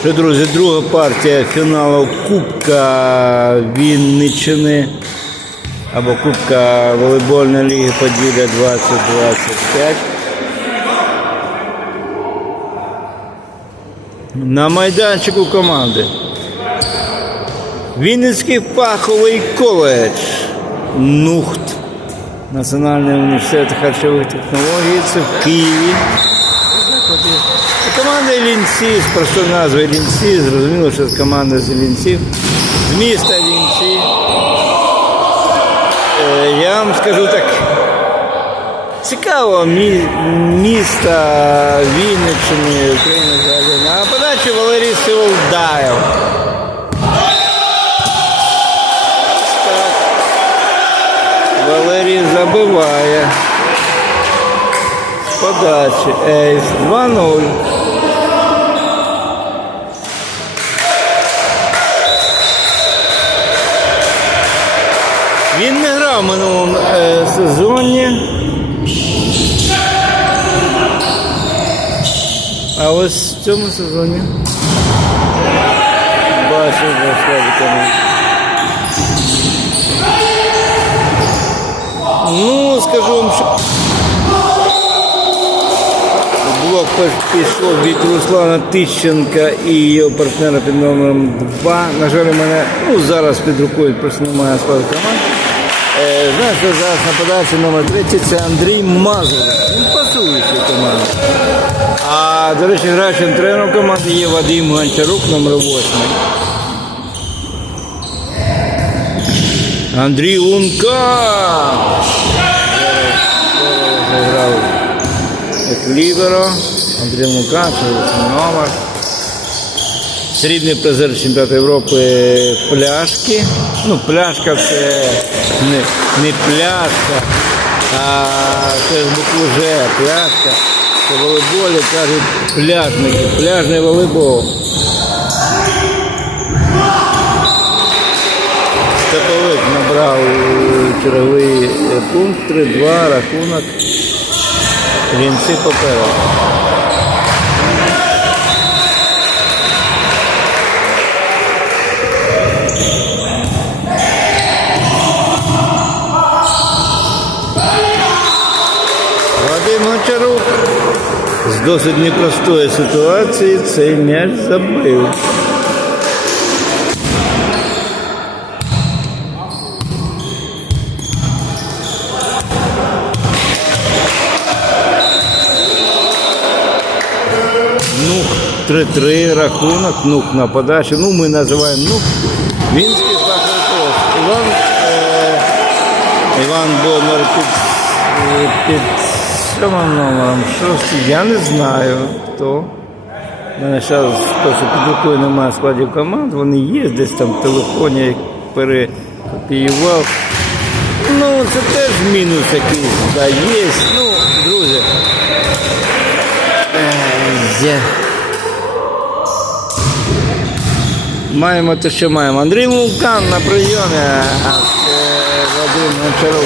Що, друзі, друга партія фіналу Кубка Вінниччини або Кубка волейбольної ліги Поділля 2025. На майданчику команди. Вінницький фаховий коледж. НУХТ. Національний університет харчових технологій. Це в Києві. Команда Лінці з простою назвою Лінці. Зрозуміло, що це команда з Лінців. З міста Лінці. Е, Я вам скажу так. Цікаво мі- міста Вінниччини, України взагалі. На подачі Валерій Сиволдаєв. Валерій забиває. Подачі. Ейс 2-0. В минулому е, сезоні. А ось в цьому сезоні бачив за складиками. Ну, скажу вам, що блок пішов від Руслана Тищенка і його партнера під номером 2. На жаль, у мене ну, зараз під рукою просто немає складу команд. Що зараз нападається номер 3 це Андрій Мазур. Він пасуючий команди. А, до речі, граючим тренером команди є Вадим Гончарук, номер 8. Андрій Лунка. Як ліверо. Андрій Лунка, це номер. Срібний призер чемпіонату Європи пляшки. Ну, пляшка це не, не пляшка, а це з букву Ж, пляшка. Це волейболі кажуть пляжники, пляжний волейбол. Степовик набрав черговий пункт, 3-2, рахунок. Вінці попереду. досить непростої ситуації цей м'яч забив. Нух 3-3 рахунок, нух на подачі. Ну, ми називаємо нух. Вінський фаховий пост. Іван, е, Іван Бондар під, е, під сьомим номером. Шостий. Я не знаю хто. У мене зараз просто під рукою немає складів команд. Вони є десь там в телефоні, я перекопіював. Ну, це теж мінус якийсь, да, є. Ну, друзі. Е, я- Маємо те, що маємо. Андрій Вулкан на прийомі, а Вадим Гончарук.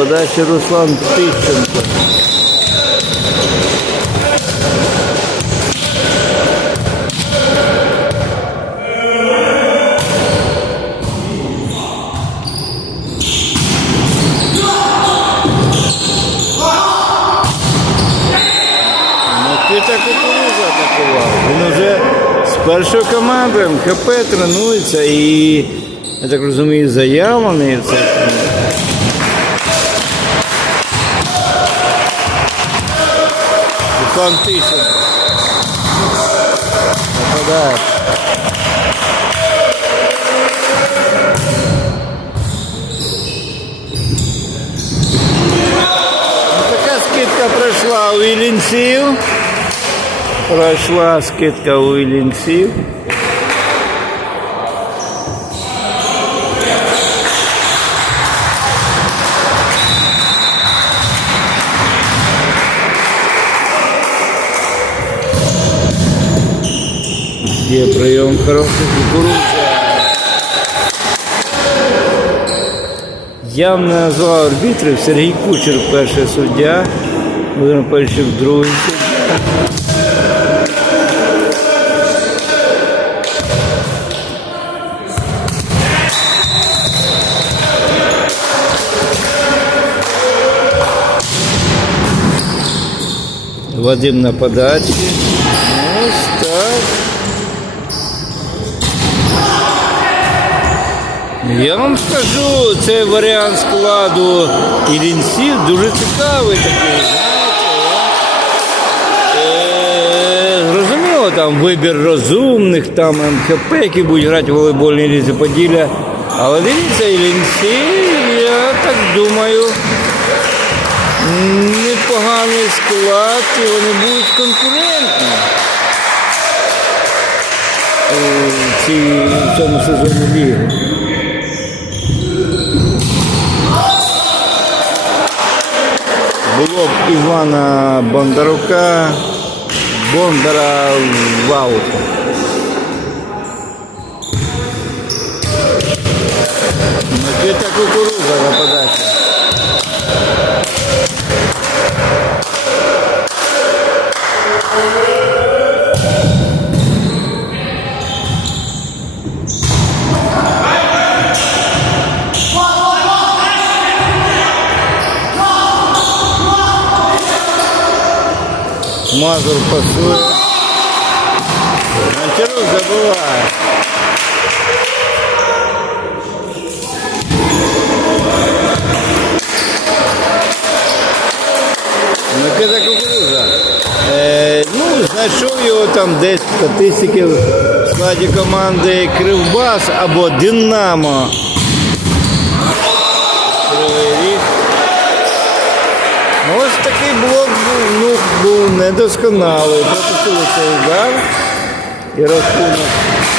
Подачі Руслан Тищенко. Микита Кукуруза атакував. Він вже з першою командою МХП тренується і, я так розумію, заявлений. в цей команд. Руслан Тищенко. Нападає. Ну, Така скидка пройшла у Іллінців. Пройшла скидка у Іллінців. Є прийом хороший кукурудза. Я не назвав арбітрів. Сергій Кучер перший суддя, Володимир Пальчук другий суддя. Вадим на подачі. Ось так. Я вам скажу, цей варіант складу Ілінців дуже цікавий такий. Е, Зрозуміло, там вибір розумних, там МХП, які будуть грати в волейбольній лізі Поділля. Але дивіться, Ілінці, я так думаю, непоганий склад, і вони будуть конкурентні. В цьому сезоні ліги. Було б Івана Бондарука, Бондара в аут. Микита кукуруза на Мазур пасує. Гончарук забуває. Микита Кукуруза. Е, ну, знайшов його там десь статистики в складі команди Кривбас або Динамо. Кривий Ріг. Ну, Ось такий блок був, ну, був недосконалий. Пропустили цей удар. І рахунок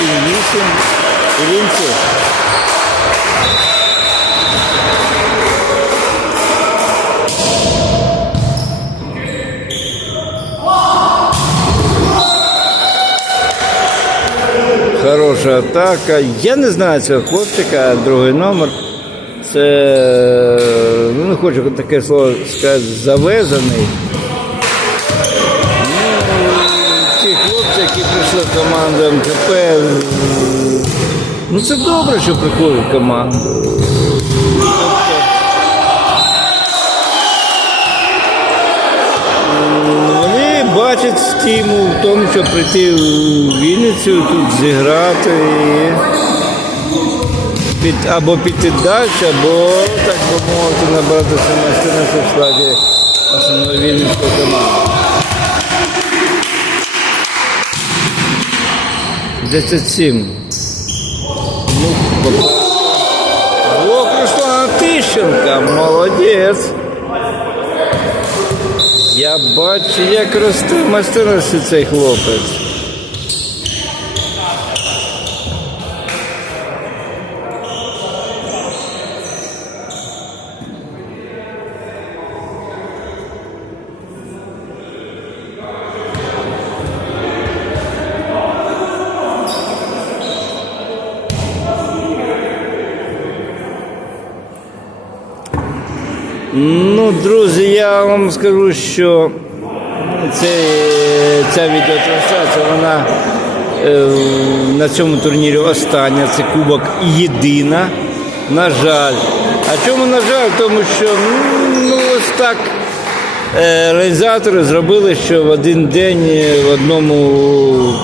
7-8. І Лінці. Хороша атака. Я не знаю цього хлопчика, другий номер. Це, ну не хочу таке слово сказати, завезений. Команду МКП, ну це добре, що приходить в команду. Вони бачать стимул в тому, щоб прийти в Вінницю, тут зіграти. І під, або піти далі, або, так би мовити, набрати самостійності в складі основної Вінницької команди. 37. Ну. Блок Руслана Тищенка, молодець. Я бачу, як росте в майстерності цей хлопець. Ну, друзі, я вам скажу, що це, ця відеотрансляція, вона е, на цьому турнірі остання, це кубок єдина. На жаль. А чому на жаль? Тому що ну, ось так е, реалізатори зробили, що в один день е, в одному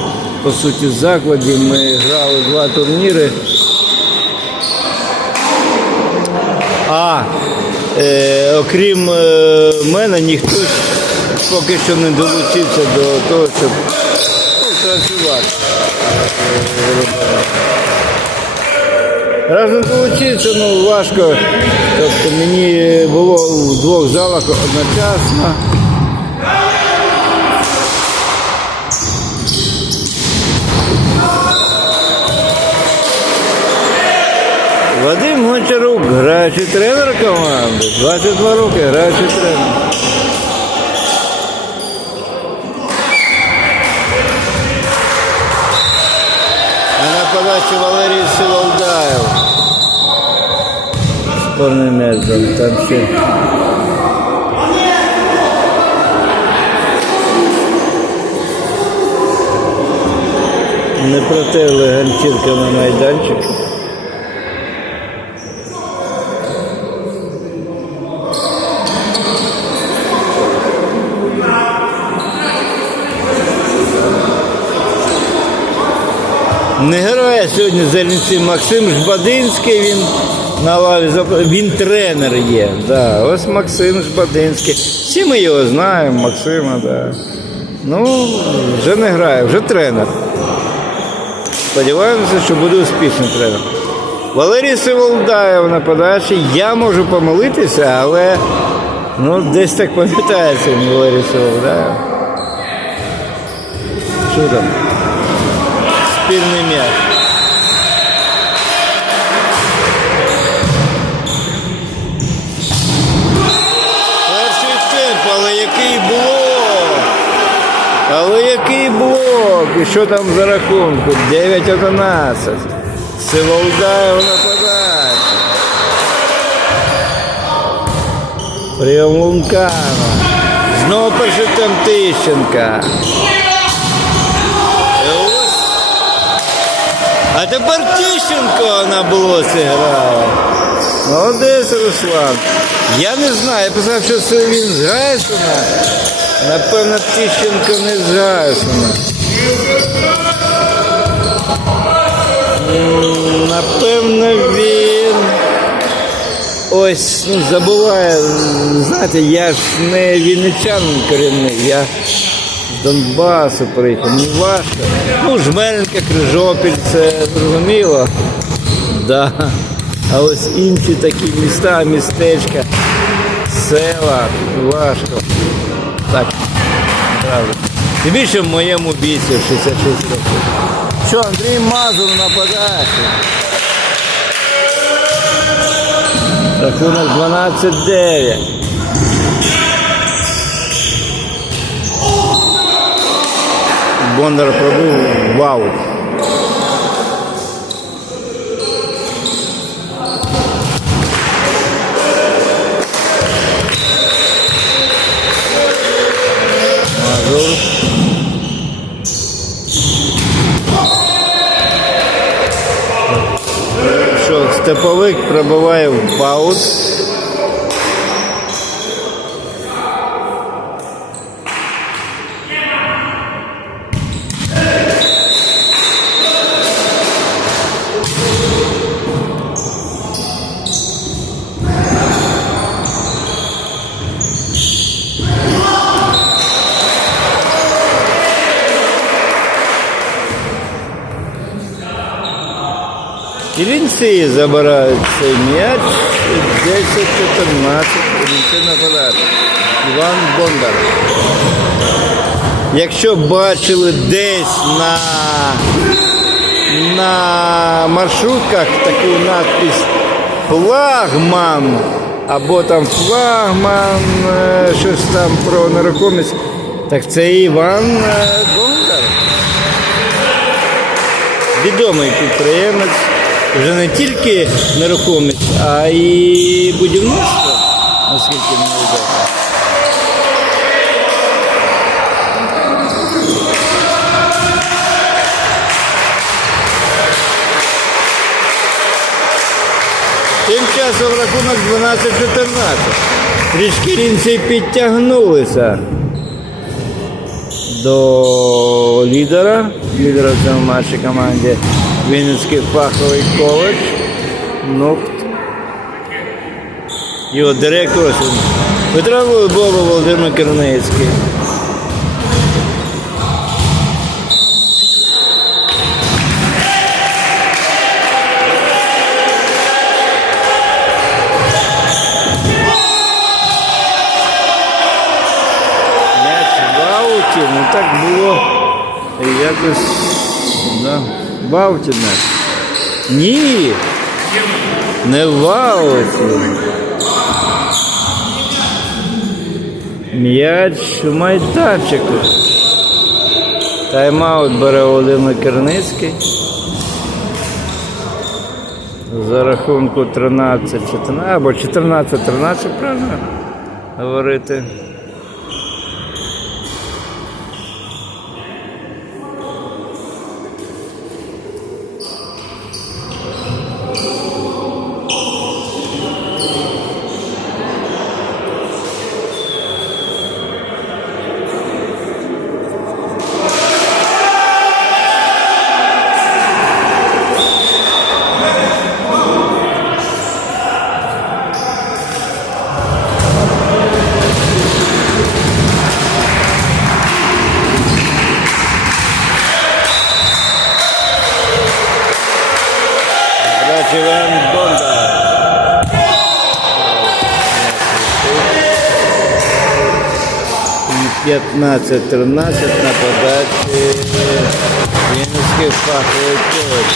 по суті закладі ми грали два турніри. А е, окрім е, мене, ніхто поки що не долучився до того, щоб працювати. Разом долучитися, ну важко. Тобто мені було в двох залах одночасно. Вадим Гончарук, граючий тренер команди. 22 роки, граючий тренер. А на подачі Валерій Силовдаєв. Спорний м'яч, там ще. Не протерли ганчірками майданчик. Не грає сьогодні Зеленців Максим Жбадинський, він на лаві він тренер є. Да. Ось Максим Жбадинський. Всі ми його знаємо, Максима, да. Ну, вже не грає, вже тренер. Сподіваємося, що буде успішним тренером. Валерій Сиволдаєв на подачі. Я можу помилитися, але ну, десь так пам'ятається Валерій Сиволдаєв. Що там? блок! І що там за рахунку? 9-11. Сиволдаєв на подачі. Прийом Лункана. Знову перший темп Тищенка. І ось а тепер Тищенко на блоці грає. Молодець Руслан. Я не знаю, я писав, що це він з Гайсона. Напевно, Тищенко не з Гайсона. Напевно, він. Ось, ну, забуває. Знаєте, я ж не вінничанин корінний, я з Донбасу приїхав, мені важко. Ну, Жмеренка, Крижопіль, це зрозуміло. Да. А ось інші такі міста, містечка, села, важко. Так, правда. Тим більше в моєму в 66 років. Що, Андрій Мазур на подачі. Рахунок 12-9. Бондар пробив вау. Мазур. Що, степовик пробиває в баут. Ілінці забирають цей м'яч. 10-14. Ілінці нападають. Іван Бондар. Якщо бачили десь на, на маршрутках таку надпись флагман або там флагман, е, щось там про нерухомість, так це Іван е, Бондар відомий підприємець, вже не тільки нерухомість, а й будівництво, наскільки мені відомо. Тим часом рахунок 12-14. Трішки лінці підтягнулися до лідера, лідера в цьому команді Вінницький фаховий коледж. Ну, Його директор. Петро Бобо Володимир Керницький. Якось да, ауті. Ні. Не в. М'яч в майданчику. Тайм-аут бере Володимир Керницький. За рахунку 13-14 або 14-13, правильно говорити. 15-13 на подачі Вінницький фаховий коледж.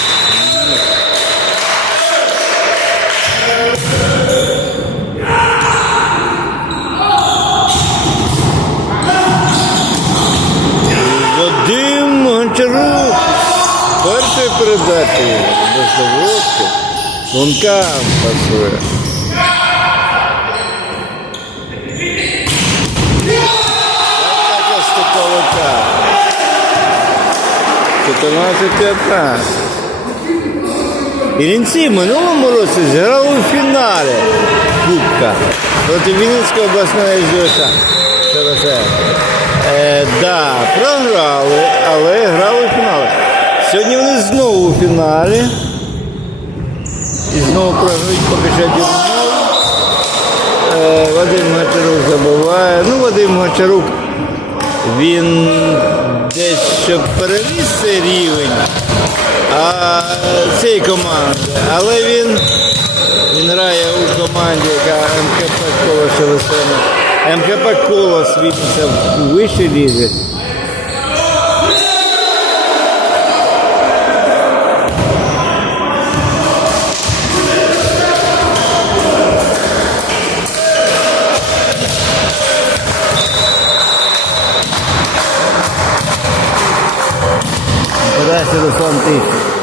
Вадим Гончарук. Першої передачі без доводки. Лункам пасує. Атака Степовика. 14-15. Ілінці в минулому році зіграли у фіналі Кубка проти Вінницької обласної ЗЮСА. Е, да, програли, але грали у фіналі. Сьогодні вони знову у фіналі. І знову програють поки що 1 Е, Вадим Гончарук забуває. Ну, Вадим Гончарук, він дещо переріс цей рівень а, цієї команди. Але він, він грає у команді, яка МКП Колос Шелестина. МКП Колос світиться в вищій лізі. Silvestre dos Santos.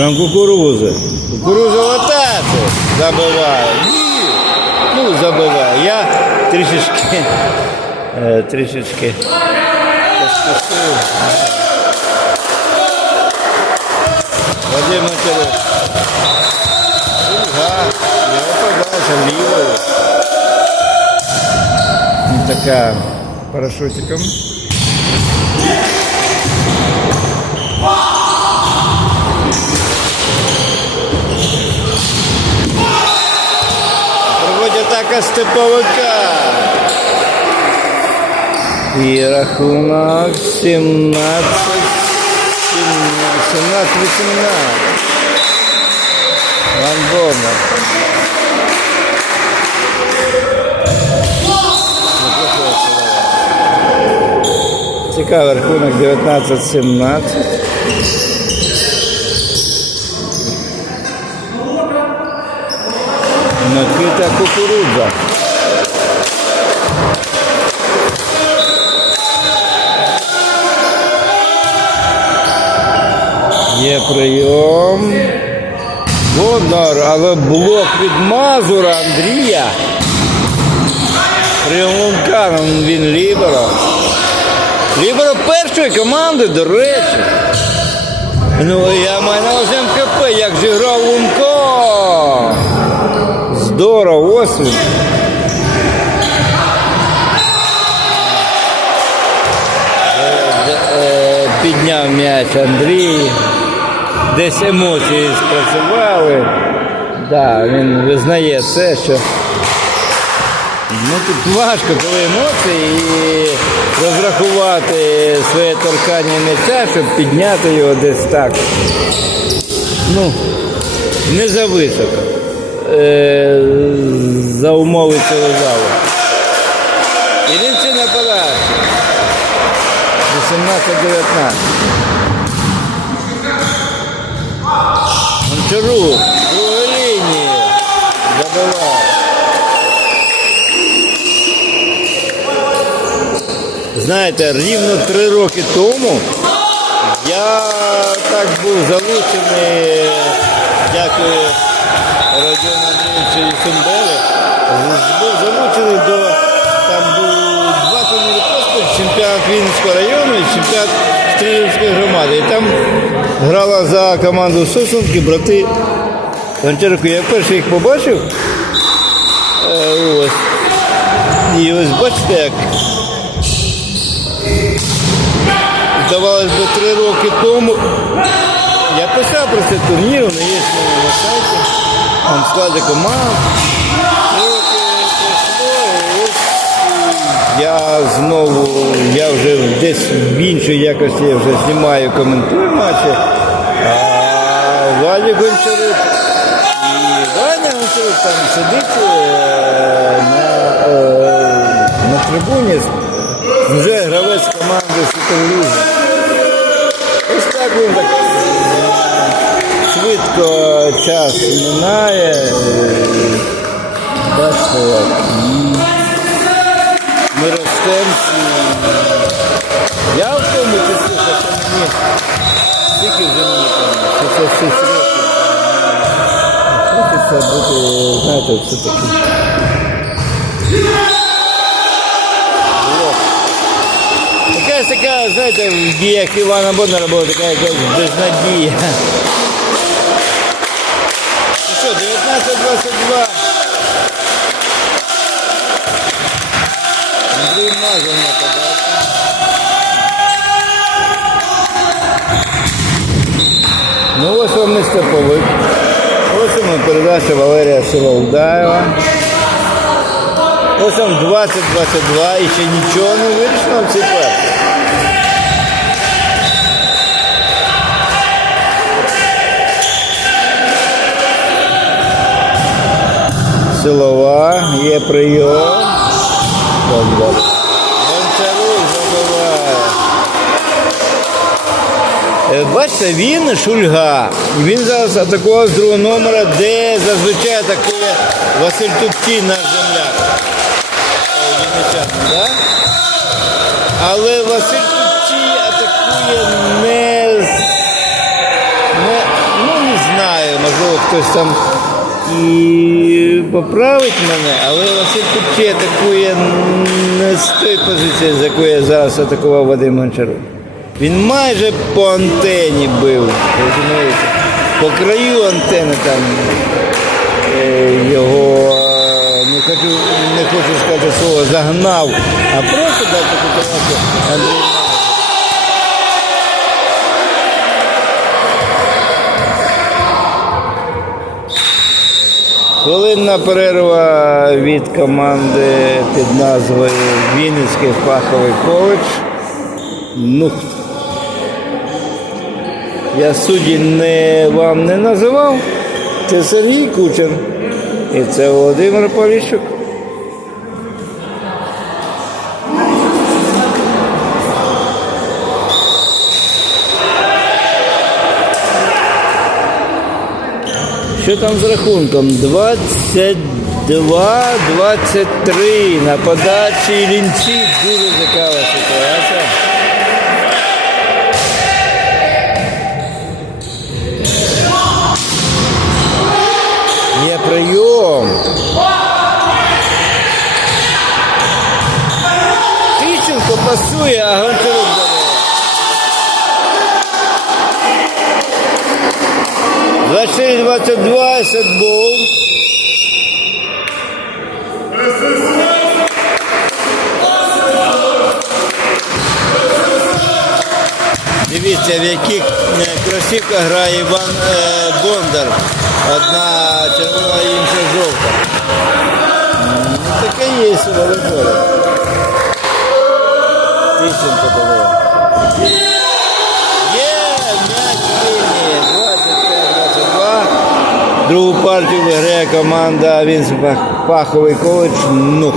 Прям кукурузи. Кукуруза в атаці забиває. Ні. Ну, забиває. Я трішечки, е, трішечки поспішив. Вадим Матеров. Га, його подача лівою. Ну, Така парашутиком. Атака степовика. І рахунок 17 17 18 Ван Бондар. Цікавий рахунок 19-17. Накита кукурудза. Є прийом. Бондар, але блок від Мазура Андрія. Прийом він ліберо. Ліберо першої команди, до речі. Ну, я маю на увазі МКП, як зіграв Лунко. Здорово, ось. Е, е, Підняв м'яч Андрій. десь емоції спрацювали. Да, він визнає це, що ну, тут важко, коли емоції і розрахувати своє торкання м'яча, щоб підняти його десь так. Ну, не за високо. Е, за умови цього залу. І він це нападає. 18-19. Гончарук, друга лінія. Забиває. Знаєте, рівно три роки тому я так був залучений, дякую Родіону Андрійовичу Юсумбелі, був залучений до, там був два турніри поспіль, чемпіонат Вінницького району і чемпіонат Стрілівської громади. І там грала за команду Сосунки брати Гончаруку. Я вперше їх побачив. Ось. І ось бачите, як здавалось би, три роки тому. Я писав про цей турнір, воно є на сайті. Там склади команд. Я знову, я вже десь в іншій якості я вже знімаю, коментую матчі. А Валя Гончарук і Ваня Гончарук там сидить е, на, е, на трибуні, вже гравець команди Суперліги. Ось так він так швидко час минає. Бачите, як. Ми ростемо. Я в тому числі, що мені скільки вже мені там, що це 6 років. Хочеться бути, знаєте, все таки. Така, знаєте, в діях Івана Боднара була така якась безнадія. Ну що, 19-22. Андрій Мазан нападає. Ну ось вам і Степовик. Ось вам передача Валерія Сиволдаєва. Ось там 20-22 і ще нічого не вирішено в цій першій. Силова, є прийом. Гончарук. Е, Бачите, він шульга. Він зараз атакував з другого номера, де зазвичай атакує Василь Тупкін, наш земляк. Е, да? Але Василь Тупчий атакує не, не. Ну не знаю, можливо хтось там і поправить мене, але Василь Тупчий атакує не з тої позиції, з якої зараз атакував Вадим Гончарук. Він майже по антені бив, розумієте? По краю антени там е, його, е, не хочу, не хочу сказати слово, загнав, а просто дав таку Андрій Хвилинна перерва від команди під назвою Вінницький фаховий коледж. Ну, я судді не, вам не називав. Це Сергій Кучер. І це Володимир Поліщук. Що там з рахунком? 22-23 на подачі лінці. Дуже цікава ситуація. Прийом. Тищенко пасує, а Гончарук 24-22, сетбол. Дивіться, в яких е, кросівках грає Іван е, Бондар. Одна червона, інша жовта. Ну, таке є волейбол. Тищенко подає. Другу партію виграє команда Вінс Паховий коледж Нух.